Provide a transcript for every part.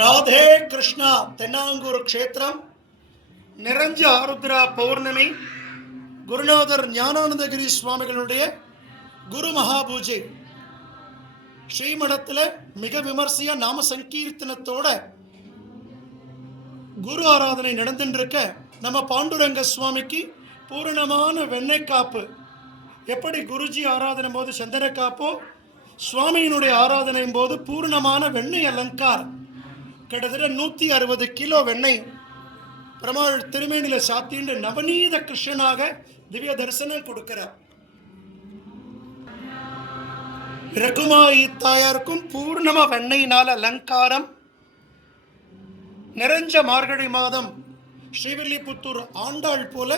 ராதே கிருஷ்ணா. தென்னாங்கூர் க்ஷேத்திரம், நிரஞ்ச ஆருத்ரா பௌர்ணமி, குருநாதர் ஞானானந்தகிரி சுவாமிகளுடைய குரு மகாபூஜை. ஸ்ரீமடத்தில் மிக விமர்சையா நாம சங்கீர்த்தனத்தோட குரு ஆராதனை நடந்துருக்க நம்ம பாண்டுரங்க சுவாமிக்கு பூரணமான வெண்ணெய் காப்பு. எப்படி குருஜி ஆராதனை போது சந்தன காப்போ, சுவாமியினுடைய ஆராதனையும் போது பூர்ணமான வெண்ணெய் அலங்காரம். கிட்டத்தட்ட 160 கிலோ வெண்ணெய் பெருமாள் திருமேனில சாத்திண்டு நவநீத கிருஷ்ணனாக திவ்ய தரிசனம் கொடுக்கிறார். ரகுமாயி தாயாருக்கும் பூர்ணமா வெண்ணெயினால அலங்காரம். நிறைஞ்ச மார்கழி மாதம் ஸ்ரீவில்லிபுத்தூர் ஆண்டாள் போல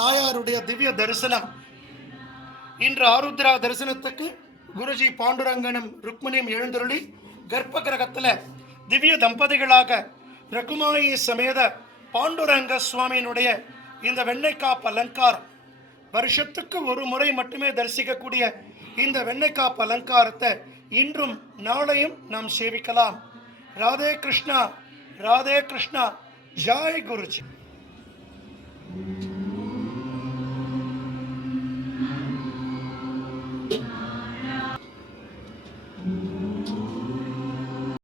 தாயாருடைய திவ்ய தரிசனம். இன்று ஆருத்ரா தரிசனத்துக்கு குருஜி பாண்டுரங்கனும் ருக்மணியும் எழுந்தருளி கர்ப்ப கிரகத்தில் திவ்ய தம்பதிகளாக ரகுமாயி சமேத பாண்டுரங்க சுவாமியினுடைய இந்த வெண்ணெய்க்காப்பு அலங்காரம் வருஷத்துக்கு ஒரு முறை மட்டுமே தரிசிக்கக்கூடிய இந்த வெண்ணெய்க்காப்பு அலங்காரத்தை இன்றும் நாளையும் நாம் சேவிக்கலாம். ராதே கிருஷ்ணா, ராதே கிருஷ்ணா. ஜாய் குருஜி.